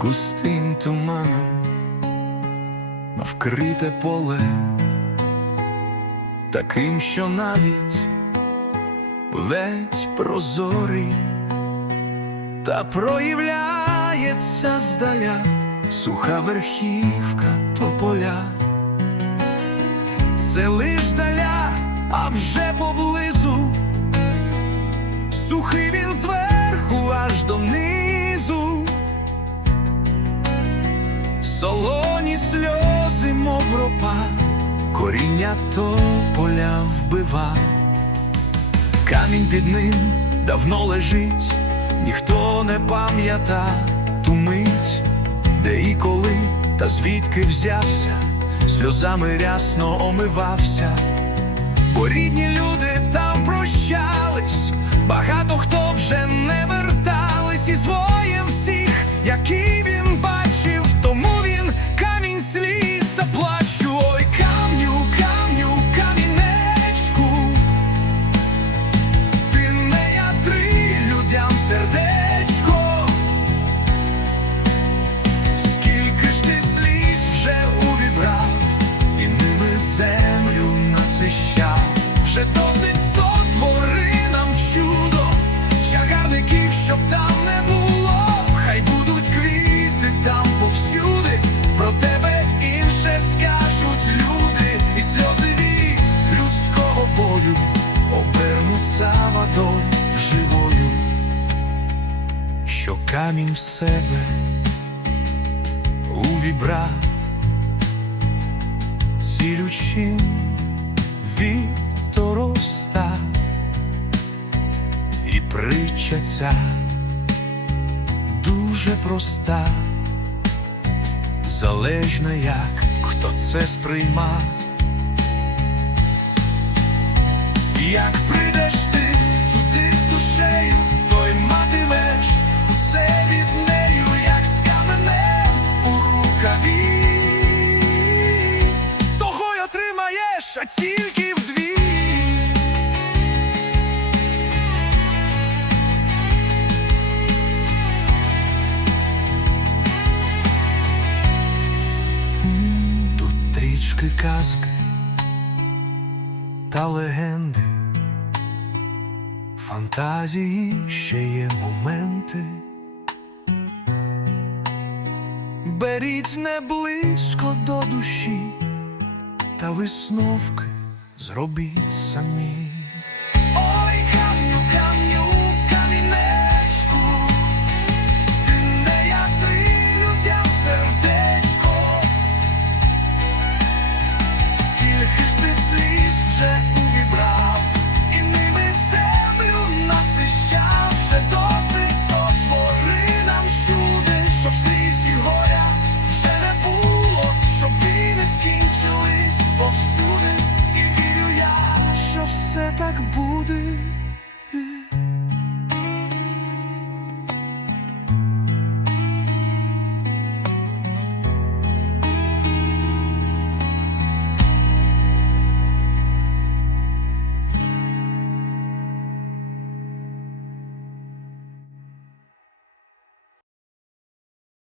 густим туманом на вкрите поле, таким, що навіть ледь прозорий, та проявляється здаля суха верхівка тополя. Це лиш даля, а вже поблизу Сухий мов ропа, коріння тополя вбива, камінь під ним давно лежить, ніхто не пам'ята ту мить, де і коли, та звідки взявся, сльозами рясно омивався. Бо рідні люди там прощались, камінь в себе увібрав цілючим від дороста і притча ця дуже проста, залежно як хто це сприйма. Як прийдеш тільки вдві. Тут трічки казки та легенди, фантазії ще є моменти. Беріть не близько до душі, та висновки зробіть самі. так буде.